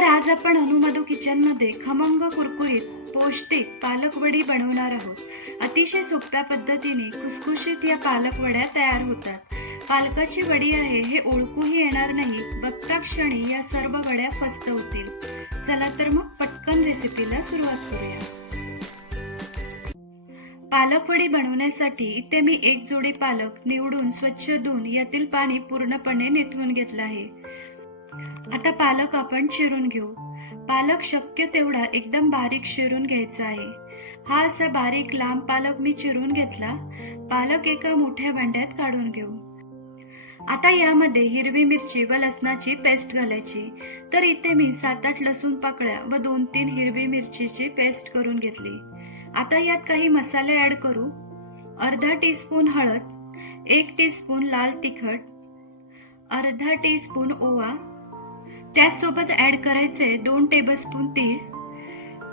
तर आज आपण हनुमधू किचनमध्ये खमंग कुरकुरीत पौष्टिक पालक वडी बनवणार आहोत. अतिशय सोप्या पद्धतीने खुसखुशीत या पालकवड्या तयार होतात. पालकाची वडी आहे हे ओळखूही येणार नाही. बघता क्षणी या सर्व वड्या फस्त होतील. चला तर मग पटकन रेसिपीला सुरुवात करूया. पालक वडी बनवण्यासाठी इथे मी एक जोडी पालक निवडून स्वच्छ धुवून यातील पाणी पूर्णपणे निथळून घेतलं आहे. आता पालक आपण चिरून घेऊ. पालक शक्य तेवढा एकदम बारीक चिरून घ्यायचा आहे. हा असा बारीक लांब पालक मी चिरून घेतला. पालक एका मोठ्या भांड्यात काढून घेऊ. आता यामध्ये हिरवी मिरची व लसणाची पेस्ट घालायची. तर इथे मी सात आठ लसूण पाकळ्या व दोन तीन हिरवी मिरचीची पेस्ट करून घेतली. आता यात काही मसाले ऍड करू. अर्धा टीस्पून हळद एक टीस्पून लाल तिखट अर्धा टीस्पून ओवा त्याचसोबत ऍड करायचे दोन टेबलस्पून तीळ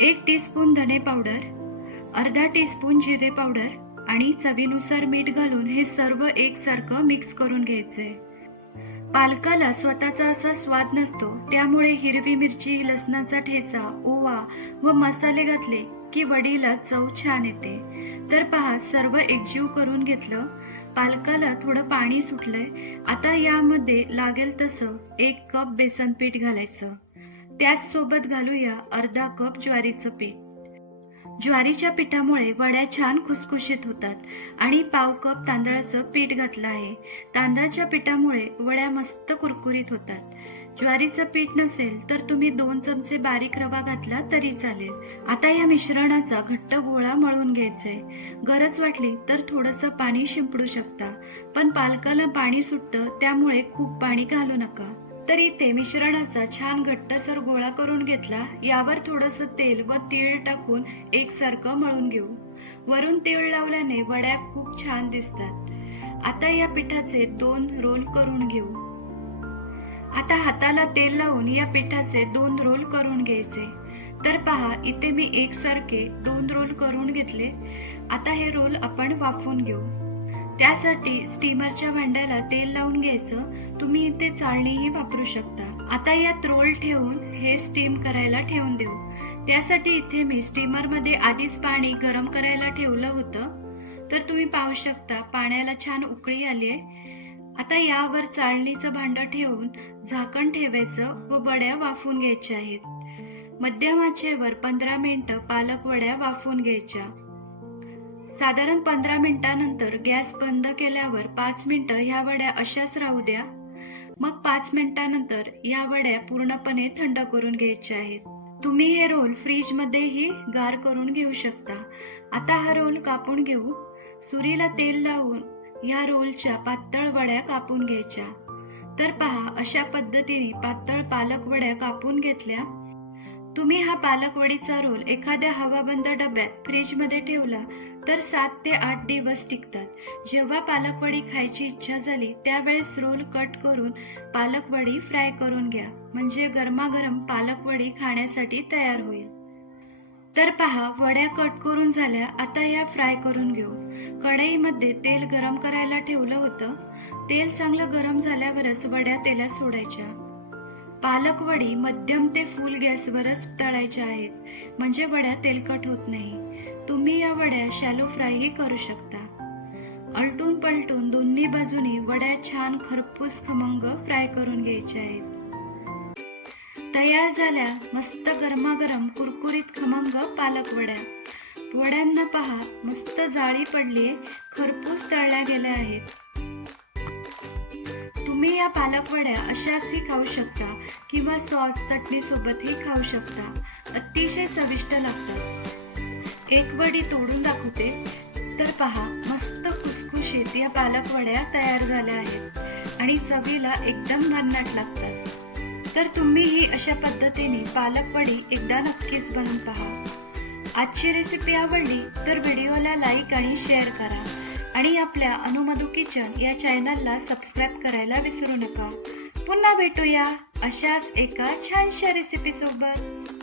एक टीस्पून धने पावडर अर्धा टीस्पून जिरे पावडर आणि चवीनुसार मीठ घालून हे सर्व एकसारखं मिक्स करून घ्यायचे. पालकाला स्वतःचा असा स्वाद नसतो त्यामुळे हिरवी मिरची लसणाचा ठेचा ओवा व मसाले घातले की वडीला चव छान येते. तर पहा सर्व एकजीव करून घेतलं. पालकाला थोडं पाणी सुटलंय. आता यामध्ये लागेल तसं एक कप बेसन पीठ घालायचं. त्याचसोबत घालूया अर्धा कप ज्वारीचं पीठ. ज्वारीच्या पिठामुळे वड्या छान खुसखुशीत होतात आणि पाव कप तांदळाचं पीठ घातलं आहे. तांदळाच्या पिठामुळे वड्या मस्त कुरकुरीत होतात. ज्वारीचं पीठ नसेल तर तुम्ही दोन चमचे बारीक रवा घातला तरी चालेल. आता या मिश्रणाचा घट्ट गोळा मळून घ्यायचंय. गरज वाटली तर थोडंसं पाणी शिंपडू शकता पण पालकाला पाणी सुटतं त्यामुळे खूप पाणी घालू नका. तर इथे मिश्रणाचा छान घट्टसर गोळा करून घेतला. यावर थोडस तेल व तीळ टाकून एकसारखं मळून घेऊ. वरून तीळ लावल्याने वड्या खूप छान दिसतात. आता या पिठाचे दोन रोल करून घेऊ. आता हाताला तेल लावून या पिठाचे दोन रोल करून घ्यायचे. तर पहा इथे मी एकसारखे दोन रोल करून घेतले. आता हे रोल आपण वाफवून घेऊ. त्यासाठी स्टीमरच्या भांड्याला तेल लावून घ्यायचं. तुम्ही इथे चाळणीही वापरू शकता. आता यात रोल ठेवून हे स्टीम करायला ठेवून देऊ. त्यासाठी इथे मी स्टीमरमध्ये आधीच पाणी गरम करायला ठेवलं होतं. तर तुम्ही पाहू शकता पाण्याला छान उकळी आली आहे आता यावर चाळणीचं भांडं ठेवून झाकण ठेवायचं व वड्या वाफून घ्यायच्या आहेत. मध्यम आचेवर पंधरा मिनिटं पालक वड्या वाफून घ्यायच्या. साधारण पंधरा मिनिटानंतर गॅस बंद केल्यावर पाच मिनिटं ह्या वड्या अशाच राहू द्या. मग पाच मिनिटानंतर या वड्या पूर्णपणे थंड करून घ्यायच्या आहेत. तुम्ही हे रोल फ्रीजमध्येही गार करून घेऊ शकता. आता हा रोल कापून घेऊ. सुरीला तेल लावून या रोलच्या पातळ वड्या कापून घ्यायच्या. तर पहा अशा पद्धतीने पातळ पालक वड्या कापून घेतल्या. तुम्ही हा पालकवडीचा रोल एखाद्या हवाबंद डब्यात फ्रीजमध्ये ठेवला तर सात ते आठ दिवस टिकतात. जेव्हा पालकवडी खायची इच्छा झाली त्यावेळेस रोल कट करून पालकवडी फ्राय करून घ्या. म्हणजे गरमागरम पालकवडी खाण्यासाठी तयार होईल. तर पहा वड्या कट करून झाल्या आता या फ्राय करून घेऊ. कढईमध्ये तेल गरम करायला ठेवलं होतं. तेल चांगलं गरम झाल्यावरच वड्या तेलात सोडायच्या. पालकवडी मध्यम ते फुल गॅसवरच तळायच्या आहेत. म्हणजे वड्या तेलकट होत नाही. तुम्ही या वड्या शॅलो फ्रायही करू शकता. अलटून पलटून दोन्ही बाजूनी वड्या छान खरपूस खमंग फ्राय करून घ्यायच्या आहेत. तयार झाल्या मस्त गरमागरम कुरकुरीत खमंग पालक वड्या वड्यांना पहा मस्त जाळी पडली खरपूस तळल्या गेल्या आहेत. तुम्ही या पालकवड्या अशाचही खाऊ शकता किंवा सॉस चटणीसोबतही खाऊ शकता. अतिशय चविष्ट लागतात. एक वडी तोडून दाखवते. तर पहा मस्त खुसखुशीत या पालकवड्या तयार झाल्या आहेत आणि चवीला एकदम भन्नाट लागतात. तर तुम्हीही अशा पद्धतीने पालक वडी एकदा नक्कीच बनवून पहा. आजची रेसिपी आवडली तर व्हिडिओला लाईक आणि शेअर करा. आणि आपल्या अनुमधू किचन या चॅनलला सबस्क्राईब करायला विसरू नका. पुन्हा भेटूया अशाच एका छानशा रेसिपी सोबत.